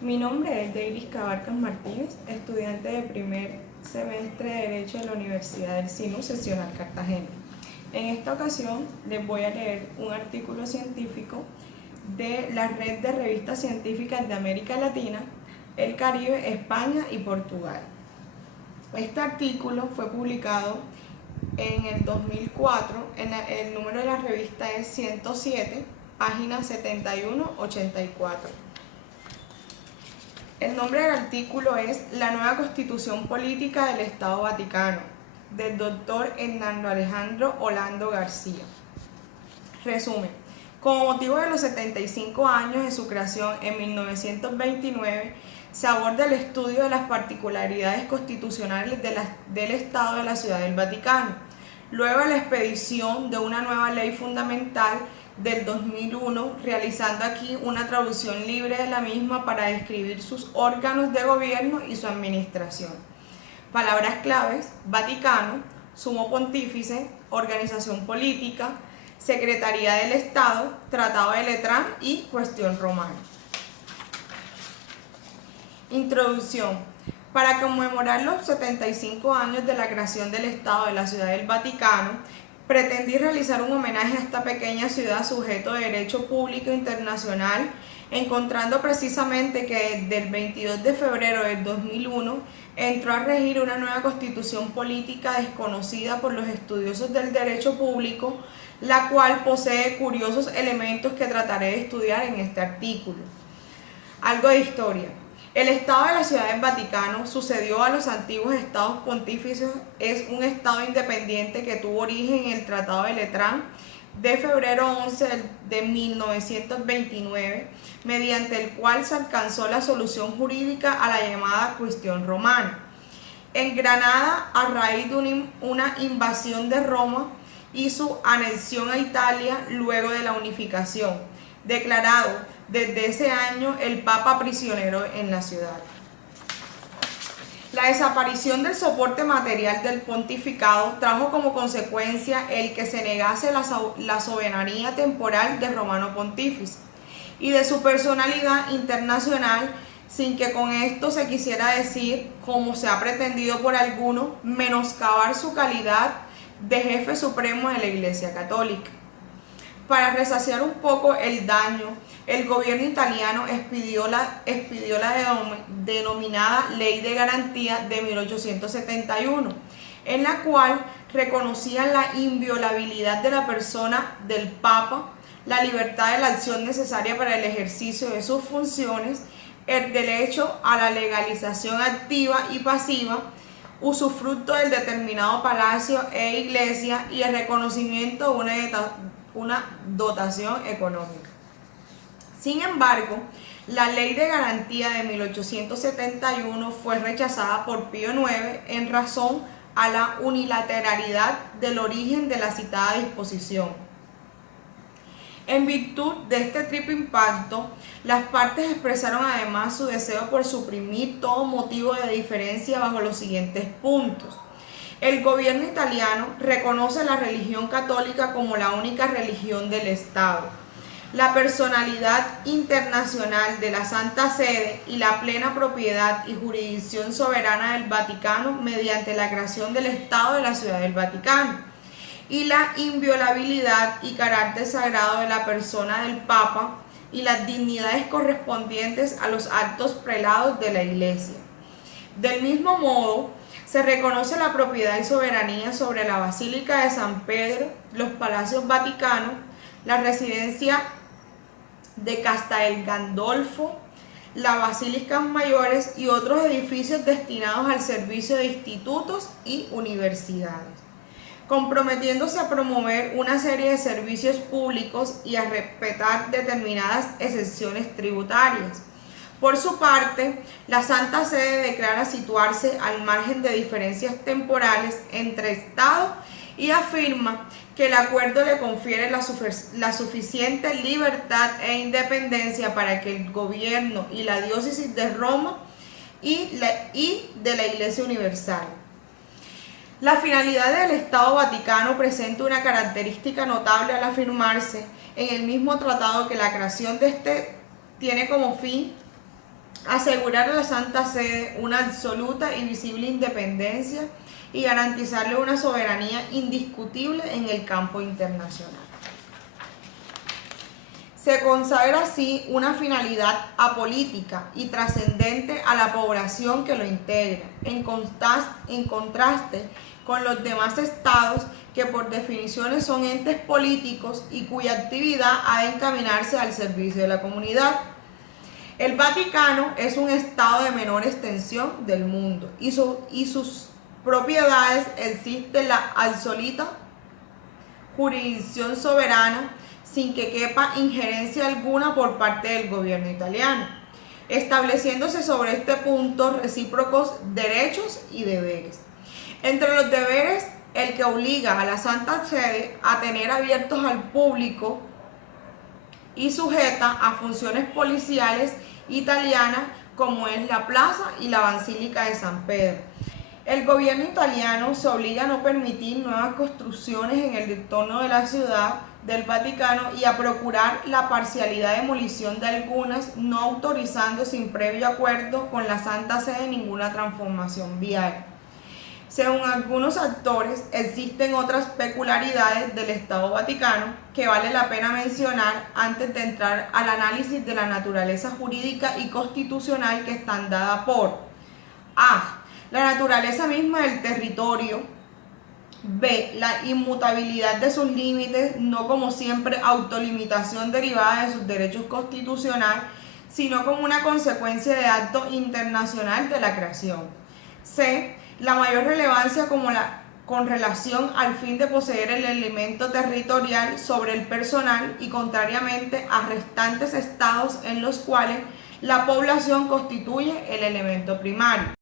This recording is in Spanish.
Mi nombre es Deiris Cabarcas Martínez, estudiante de primer semestre de Derecho de la Universidad del SINU Seccional Cartagena. En esta ocasión les voy a leer un artículo científico de la Red de Revistas Científicas de América Latina, el Caribe, España y Portugal. Este artículo fue publicado en el 2004, el número de la revista es 107, página 71-84. El nombre del artículo es La nueva Constitución Política del Estado Vaticano, del doctor Hernando Alejandro Holando García. Resumen. Como motivo de los 75 años de su creación en 1929, se aborda el estudio de las particularidades constitucionales del Estado de la Ciudad del Vaticano, luego de la expedición de una nueva ley fundamental del 2001, realizando aquí una traducción libre de la misma para describir sus órganos de gobierno y su administración. Palabras claves: Vaticano, Sumo Pontífice, Organización Política, Secretaría del Estado, Tratado de Letrán y Cuestión Romana. Introducción. Para conmemorar los 75 años de la creación del Estado de la Ciudad del Vaticano, pretendí realizar un homenaje a esta pequeña ciudad sujeto de derecho público internacional, encontrando precisamente que desde el 22 de febrero del 2001 entró a regir una nueva constitución política desconocida por los estudiosos del derecho público, la cual posee curiosos elementos que trataré de estudiar en este artículo. Algo de historia. El Estado de la Ciudad del Vaticano sucedió a los antiguos estados pontífices, es un estado independiente que tuvo origen en el Tratado de Letrán de febrero 11 de 1929, mediante el cual se alcanzó la solución jurídica a la llamada Cuestión Romana. En Granada, a raíz de una invasión de Roma y su anexión a Italia luego de la unificación, declarado desde ese año el Papa prisionero en la ciudad. La desaparición del soporte material del pontificado trajo como consecuencia el que se negase la soberanía temporal del romano pontífice y de su personalidad internacional, sin que con esto se quisiera decir, como se ha pretendido por algunos, menoscabar su calidad de jefe supremo de la Iglesia Católica. Para resaciar un poco el daño, el gobierno italiano expidió la denominada Ley de Garantía de 1871, en la cual reconocía la inviolabilidad de la persona del Papa, la libertad de la acción necesaria para el ejercicio de sus funciones, el derecho a la legalización activa y pasiva, usufructo del determinado palacio e iglesia y el reconocimiento de una dotación económica. Sin embargo, la Ley de Garantía de 1871 fue rechazada por Pío IX en razón a la unilateralidad del origen de la citada disposición. En virtud de este triple impacto, las partes expresaron además su deseo por suprimir todo motivo de diferencia bajo los siguientes puntos. El gobierno italiano reconoce la religión católica como la única religión del Estado. La personalidad internacional de la Santa Sede y la plena propiedad y jurisdicción soberana del Vaticano mediante la creación del Estado de la Ciudad del Vaticano. Y la inviolabilidad y carácter sagrado de la persona del Papa y las dignidades correspondientes a los altos prelados de la Iglesia. Del mismo modo, se reconoce la propiedad y soberanía sobre la Basílica de San Pedro, los palacios vaticanos, la residencia de Castel Gandolfo, las basílicas mayores y otros edificios destinados al servicio de institutos y universidades, comprometiéndose a promover una serie de servicios públicos y a respetar determinadas exenciones tributarias. Por su parte, la Santa Sede declara situarse al margen de diferencias temporales entre Estado y afirma que el acuerdo le confiere la suficiente libertad e independencia para que el gobierno y la diócesis de Roma y de la Iglesia Universal. La finalidad del Estado Vaticano presenta una característica notable al afirmarse en el mismo tratado que la creación de este tiene como fin asegurar a la Santa Sede una absoluta y visible independencia y garantizarle una soberanía indiscutible en el campo internacional. Se consagra así una finalidad apolítica y trascendente a la población que lo integra, en contraste con los demás estados que por definiciones son entes políticos y cuya actividad ha de encaminarse al servicio de la comunidad. El Vaticano es un estado de menor extensión del mundo y sus propiedades existe la absoluta jurisdicción soberana sin que quepa injerencia alguna por parte del gobierno italiano, estableciéndose sobre este punto recíprocos derechos y deberes. Entre los deberes, el que obliga a la Santa Sede a tener abiertos al público y sujeta a funciones policiales italianas como es la plaza y la Basílica de San Pedro. El gobierno italiano se obliga a no permitir nuevas construcciones en el entorno de la ciudad del Vaticano y a procurar la parcialidad de demolición de algunas, no autorizando sin previo acuerdo con la Santa Sede ninguna transformación vial. Según algunos autores, existen otras peculiaridades del Estado Vaticano que vale la pena mencionar antes de entrar al análisis de la naturaleza jurídica y constitucional que están dadas por A. La naturaleza misma del territorio. B. La inmutabilidad de sus límites, no como siempre autolimitación derivada de sus derechos constitucionales, sino como una consecuencia de acto internacional de la creación. C. La mayor relevancia con relación al fin de poseer el elemento territorial sobre el personal y contrariamente a restantes estados en los cuales la población constituye el elemento primario.